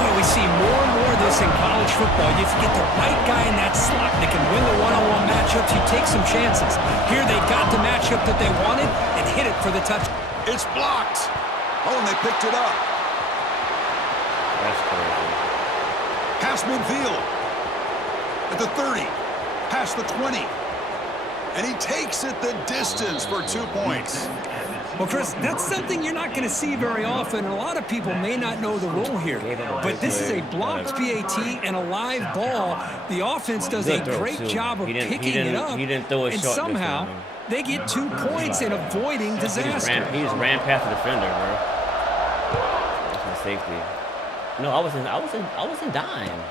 Boy, we see more and more of this in college football. If you get the right guy in that slot that can win the one-on-one matchups, you take some chances. Here they got the matchup that they wanted and hit it for the touch. It's blocked. Oh, and they picked it up. That's crazy. Pass midfield. At the 30. Past the 20. And he takes it the distance for 2 points. Well, Chris, that's something you're not going to see very often. A lot of people may not know the rule here. But this is a blocked PAT and a live ball. The offense does a great job of picking it up. And somehow, they get 2 points in avoiding disaster. He just ran past the defender, bro. That's my safety. No, I was in dime.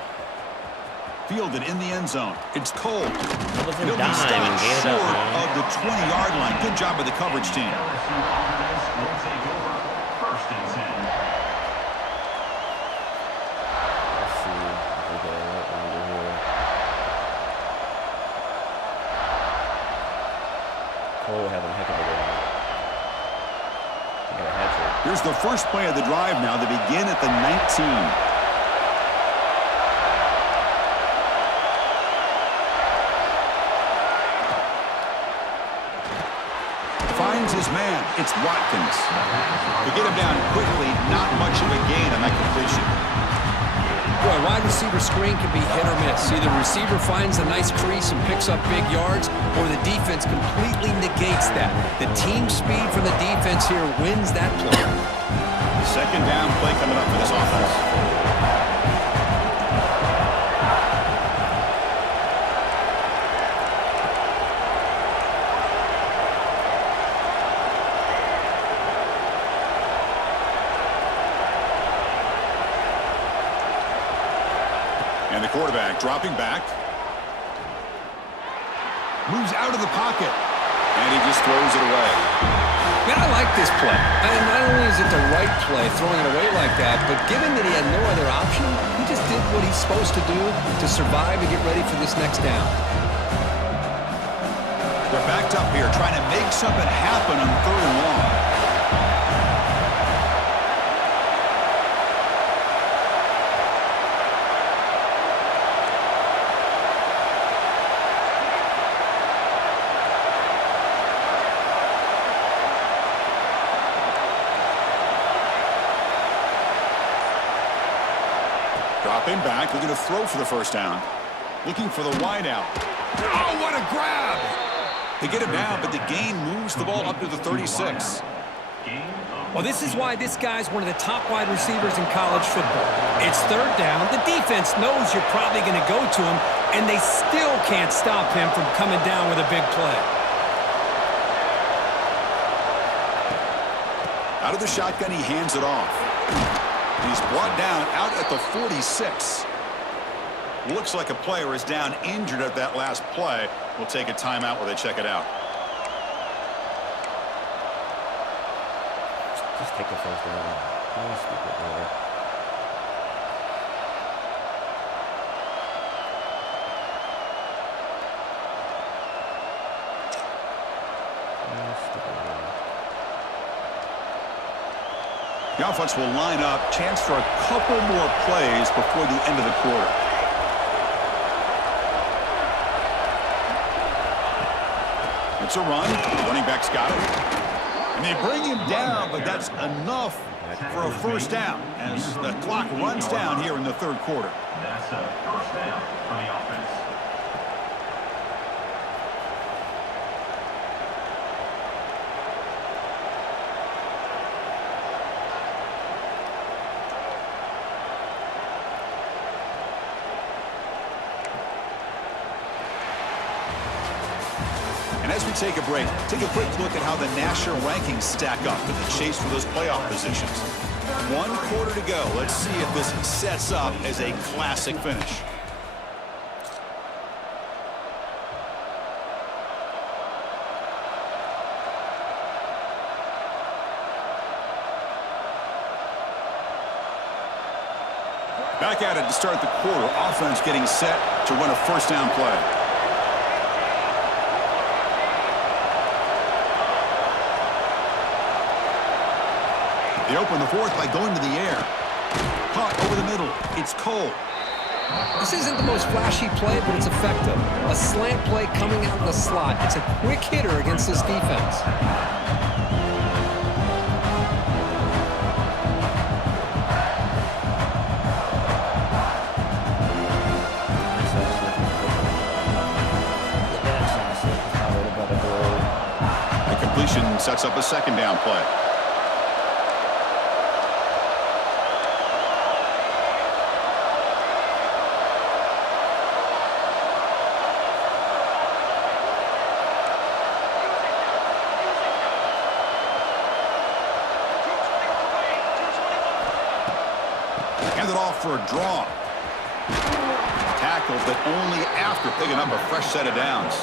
Fielded in the end zone. It's Cole. I was in He'll be dime and stopped gave it short up, man. of the 20-yard line. Good job by the coverage team. LSU offense will take over. 1st and 10. Let's see if we got what under here. Cole having a heck of a game. He got a hat trick. Here's the first play of the drive now. They begin at the 19. Finds his man. It's Watkins. To get him down quickly, not much of a gain on that completion. Boy, wide receiver screen can be hit or miss. Either receiver finds a nice crease and picks up big yards, or the defense completely negates that. The team speed from the defense here wins that play. Second down play coming up for this offense. And the quarterback dropping back. Moves out of the pocket. And he just throws it away. Man, I like this play. And not only is it the right play, throwing it away like that, but given that he had no other option, he just did what he's supposed to do to survive and get ready for this next down. They're backed up here, trying to make something happen on 3rd and long. Dropping back, looking to throw for the first down. Looking for the wide out. Oh, what a grab! They get him down, but the gain moves the ball up to the 36. Well, this is why this guy's one of the top wide receivers in college football. It's 3rd down. The defense knows you're probably going to go to him, and they still can't stop him from coming down with a big play. Out of the shotgun, he hands it off. He's brought down out at the 46. Looks like a player is down injured at that last play. We'll take a timeout while they check it out. Just take the first down. Oh, stupid boy. The offense will line up. Chance for a couple more plays before the end of the quarter. It's a run. Running back's got it. And they bring him down, but that's enough for a first down as the clock runs down here in the 3rd quarter. That's a 1st down for the offense. And as we take a break, take a quick look at how the national rankings stack up in the chase for those playoff positions. 1 quarter to go. Let's see if this sets up as a classic finish. Back at it to start the quarter. Offense getting set to run a first down play. They open the fourth by going to the air. Caught over the middle. It's Cole. This isn't the most flashy play, but it's effective. A slant play coming out of the slot. It's a quick hitter against this defense. The completion sets up a second down play. Hand it off for a draw. Tackled, but only after picking up a fresh set of downs.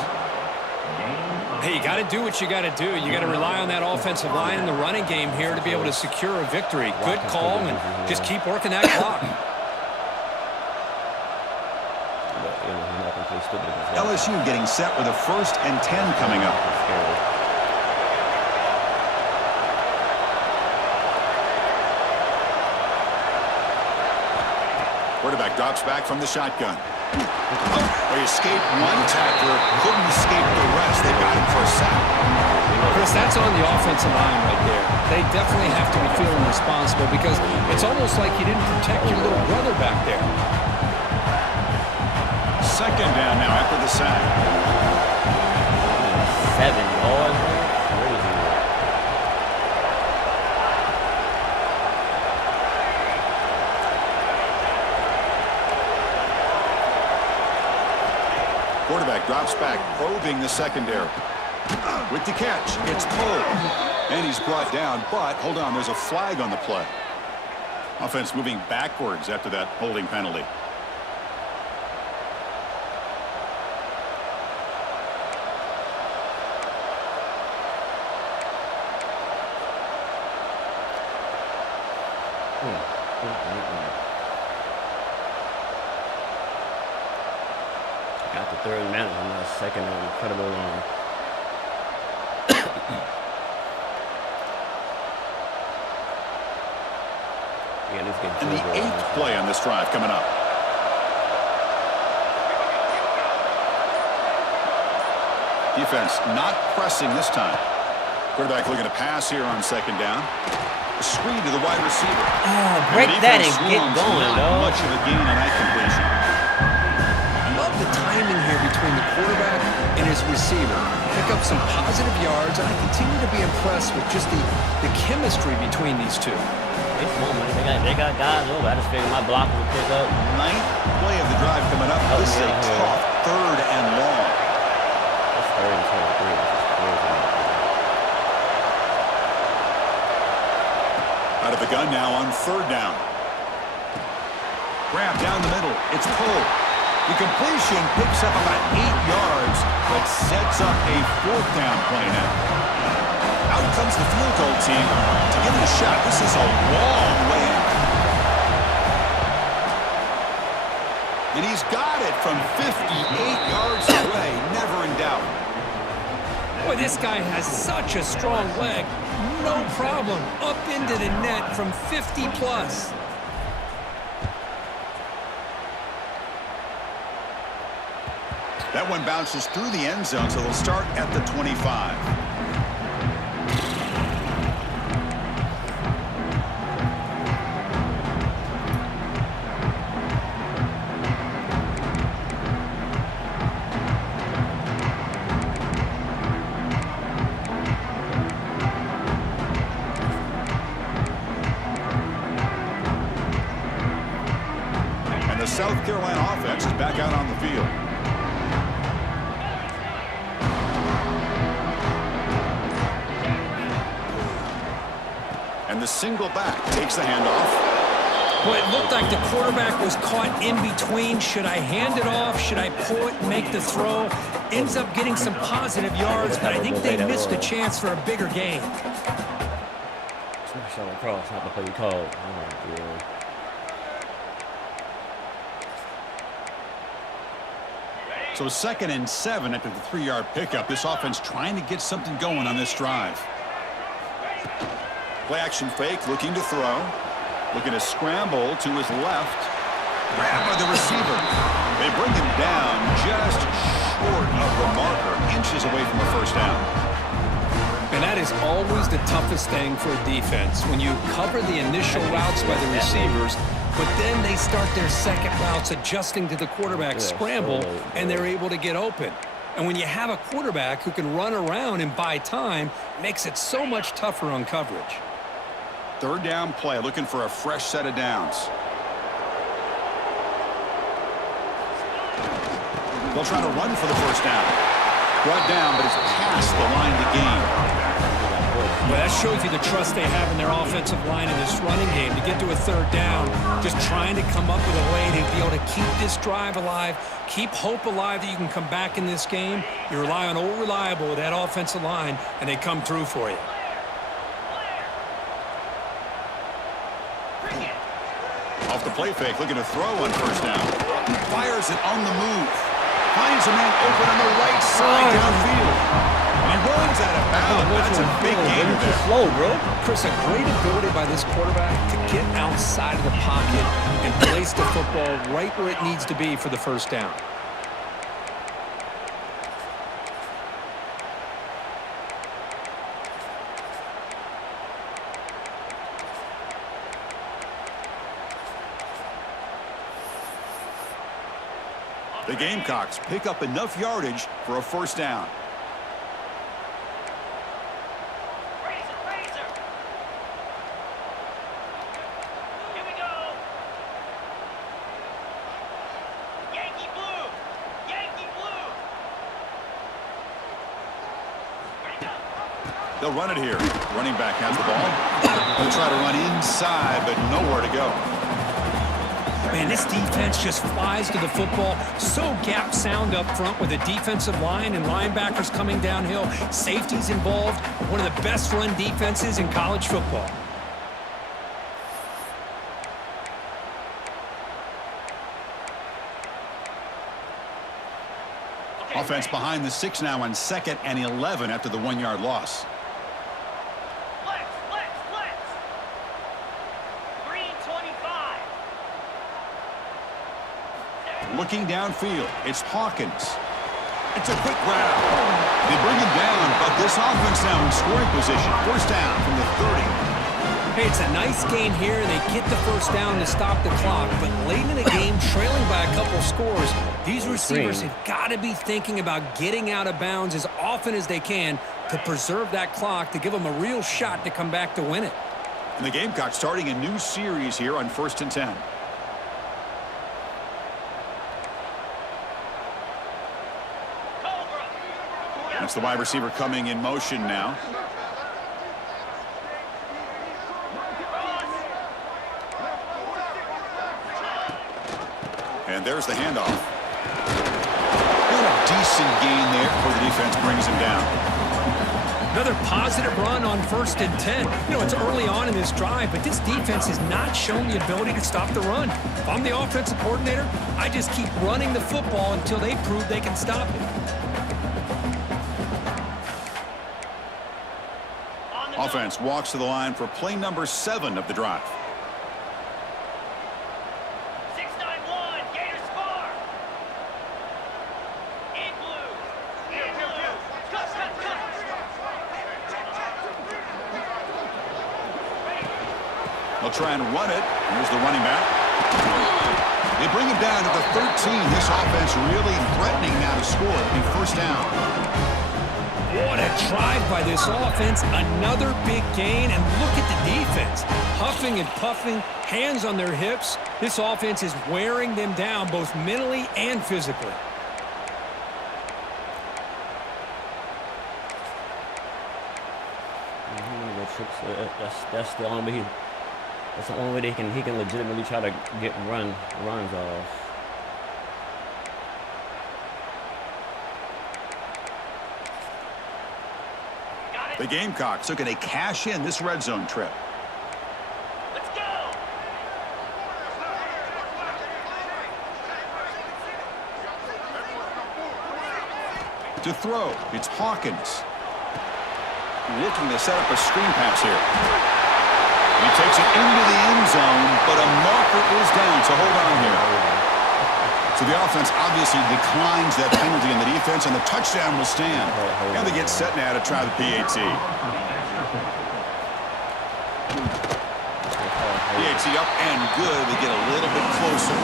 Hey, you got to do what you got to do. You got to rely on that offensive line in the running game here to be able to secure a victory. Good call, and just keep working that clock. LSU getting set with a 1st and 10 coming up. Quarterback drops back from the shotgun. They escaped one tackler, couldn't escape the rest. They got him for a sack. Chris, that's on the offensive line right there. They definitely have to be feeling responsible because it's almost like you didn't protect your little brother back there. Second down now after the sack. 7 yards. Crazy. Quarterback drops back, probing the secondary. With the catch, it's Cole. And he's brought down, but hold on, there's a flag on the play. Offense moving backwards after that holding penalty. Got the 3rd minute on the second and incredible long. And the 8th play on this drive coming up. Defense not pressing this time. Quarterback looking to pass here on second down. A screen to the wide receiver. Oh, break that and get going, not much of a gain on that completion. Love the timing here between the quarterback and his receiver. Pick up some positive yards, and I continue to be impressed with just the chemistry between these two. They got guys over. I just figured my block would pick up. 9th play of the drive coming up. This is a tough 3rd and long. That's 3rd and 23. This is crazy. Out of the gun now on 3rd down. Grab down the middle. It's Cole. The completion picks up about 8 yards, but sets up a 4th down play now. Out comes the field goal team to give it a shot. This is a long way out. And he's got it from 58 yards away. Never in doubt. Boy, this guy has such a strong leg. No problem. Up into the net from 50 plus. That one bounces through the end zone, so they'll start at the 25. And the South Carolina offense is back out on the field. And the single back takes the handoff. Well, it looked like the quarterback was caught in between. Should I hand it off? Should I pull it and make the throw? Ends up getting some positive yards, but I think they missed a chance for a bigger gain. Smash on across, not the play you called. Oh, dear. So 2nd and 7 after the 3-yard pickup. This offense trying to get something going on this drive. Play action fake, looking to throw. Looking to scramble to his left. Grabbed by the receiver. They bring him down just short of the marker. Inches away from a first down. And that is always the toughest thing for a defense. When you cover the initial routes by the receivers, but then they start their second routes adjusting to the quarterback's scramble, and they're able to get open. And when you have a quarterback who can run around and buy time, it makes it so much tougher on coverage. 3rd down play, looking for a fresh set of downs. They'll try to run for the first down. Brought down, but it's past the line to gain. Well, that shows you the trust they have in their offensive line in this running game to get to a 3rd down, just trying to come up with a way to be able to keep this drive alive, keep hope alive that you can come back in this game. You rely on old reliable with that offensive line, and they come through for you. Off the play fake, looking to throw on first down. Fires it on the move. Finds a man open on the right side downfield. He runs out of bounds. That's a big gain there. Slow, bro. Chris, a great ability by this quarterback to get outside of the pocket and place the football right where it needs to be for the first down. The Gamecocks pick up enough yardage for a first down. Razor. Here we go. Yankee blue. Yankee blue. Ready to go. They'll run it here. Running back has the ball. They'll try to run inside, but nowhere to go. Man, this defense just flies to the football. So gap sound up front with the defensive line and linebackers coming downhill. Safeties involved. One of the best run defenses in college football. Offense behind the 6 now on 2nd and 11 after the 1-yard loss. Flex. Green 25. Looking downfield, it's Hawkins. It's a quick grab. They bring him down, but this offense now in scoring position. First down from the 30. Hey, it's a nice gain here, and they get the first down to stop the clock. But late in the game, trailing by a couple scores, these receivers have got to be thinking about getting out of bounds as often as they can to preserve that clock, to give them a real shot to come back to win it. And the Gamecocks starting a new series here on 1st and 10. That's the wide receiver coming in motion now. And there's the handoff. Got a decent gain there before the defense brings him down. Another positive run on 1st and 10. You know, it's early on in this drive, but this defense has not shown the ability to stop the run. If I'm the offensive coordinator, I just keep running the football until they prove they can stop it. Offense walks to the line for play number 7 of the drive. 6-9-1. Gators score. In blue. Cut. They'll try and run it. Here's the running back. They bring him down to the 13. This offense really threatening now to score. It'll be first down. What a drive by this offense. Another big gain, and look at the defense. Huffing and puffing, hands on their hips. This offense is wearing them down both mentally and physically. That's the only way that's the only way he can legitimately try to get runs off. The Gamecocks looking to cash in this red zone trip. Let's go. To throw, it's Hawkins. Looking to set up a screen pass here. He takes it into the end zone, but a marker is down, so hold on here. So the offense obviously declines that penalty in the defense, and the touchdown will stand. And they get set now to try the PAT. PAT up and good. They get a little bit closer.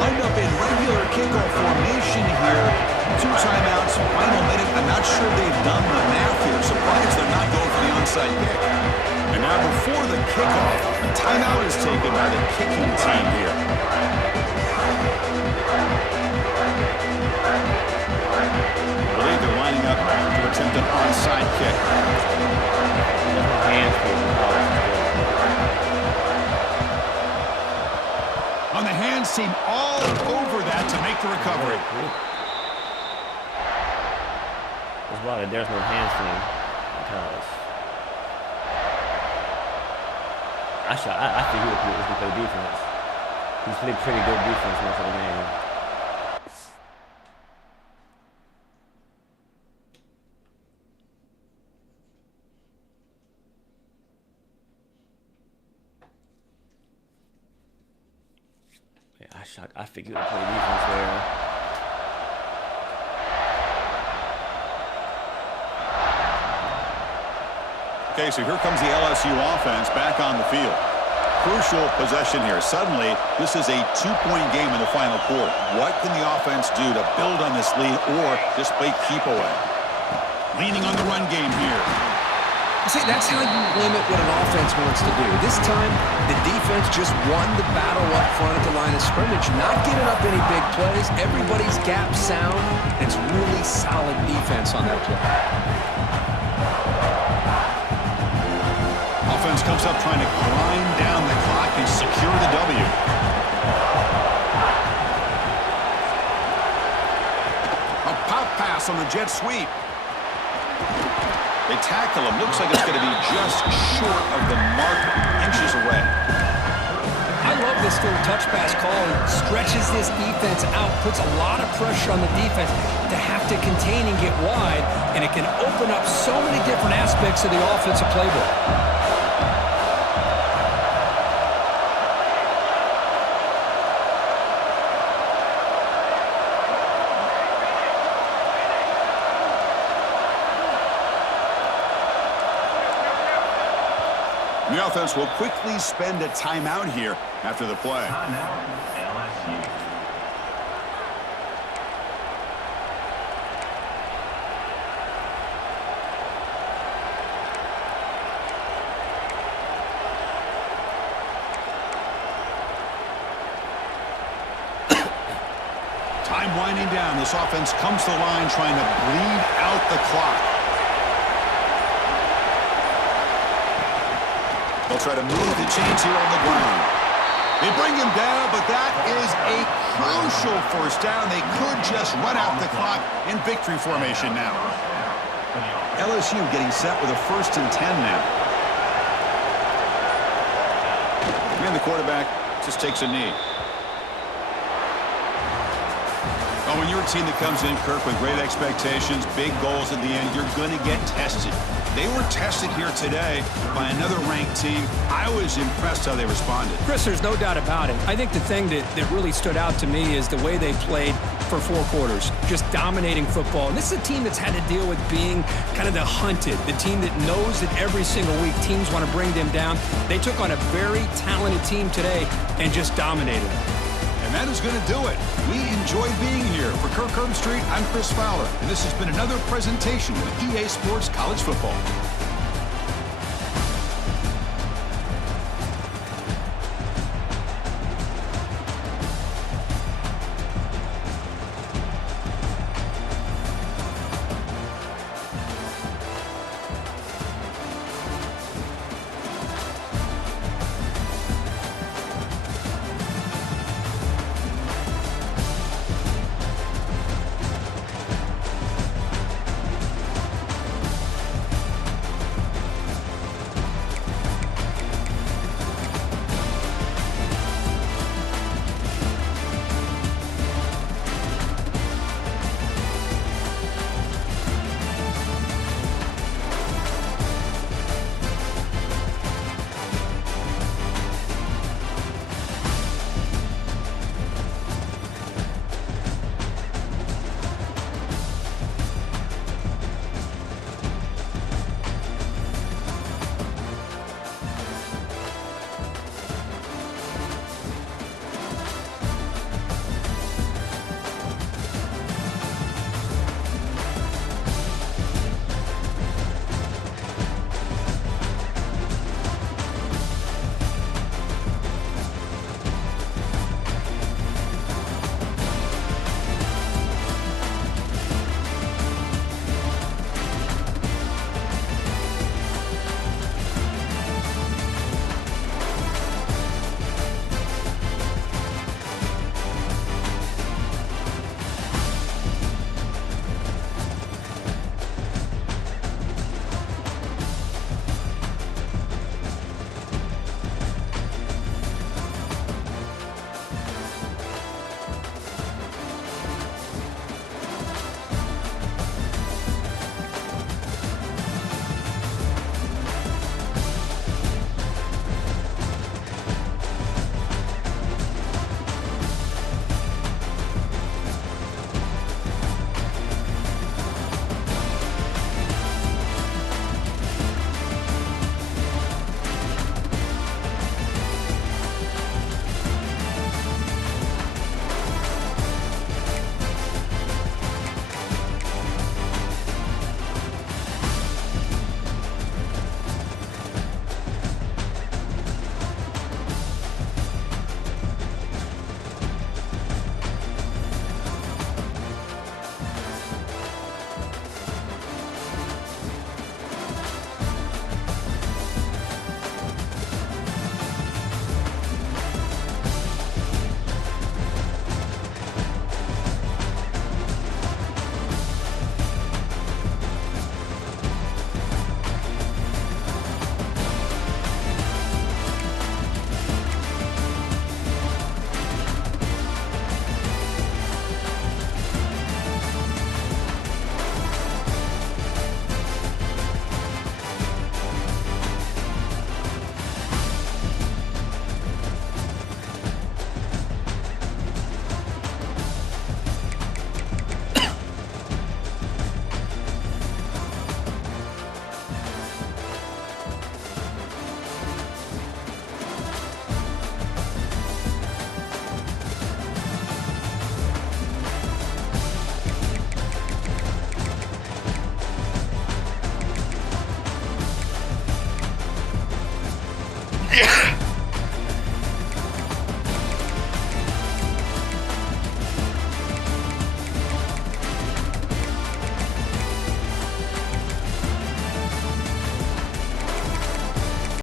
Lined up in regular kickoff formation here. 2 timeouts, final minute. I'm not sure they've done the math here. Surprised they're not going for the onside kick. And now before the kickoff, a timeout is taken by the kicking team here. I believe they're lining up to attempt an onside kick. On the hands team all over that to make the recovery. That's why there's no hands team because I think he was play defense. He's played pretty good defense most of the game. I figured to play defense there. Okay, so here comes the LSU offense back on the field. Crucial possession here. Suddenly, this is a 2-point game in the final quarter. What can the offense do to build on this lead or just play keep away? Leaning on the run game here. See, that's how you limit what an offense wants to do. This time, the defense just won the battle up front at the line of scrimmage, not giving up any big plays. Everybody's gap sound. It's really solid defense on that play. Offense comes up trying to grind down the clock and secure the W. A pop pass on the jet sweep. They tackle him. Looks like it's going to be just short of the mark, inches away. I love this little touch pass call. It stretches this defense out, puts a lot of pressure on the defense to have to contain and get wide, and it can open up so many different aspects of the offensive playbook. The offense will quickly spend a timeout here after the play. Time winding down. This offense comes to the line trying to bleed out the clock. They'll try to move the chains here on the ground. They bring him down, but that is a crucial first down. They could just run out the clock in victory formation now. LSU getting set with a 1st and 10 now. And the quarterback just takes a knee. Oh, when you're a team that comes in, Kirk, with great expectations, big goals at the end, you're going to get tested. They were tested here today by another ranked team. I was impressed how they responded. Chris, there's no doubt about it. I think the thing that really stood out to me is the way they played for 4 quarters, just dominating football. And this is a team that's had to deal with being kind of the hunted, the team that knows that every single week teams want to bring them down. They took on a very talented team today and just dominated. And that is going to do it. We enjoyed being here. For Kirk Herbstreit, I'm Chris Fowler, and this has been another presentation of EA Sports College Football. Yeah.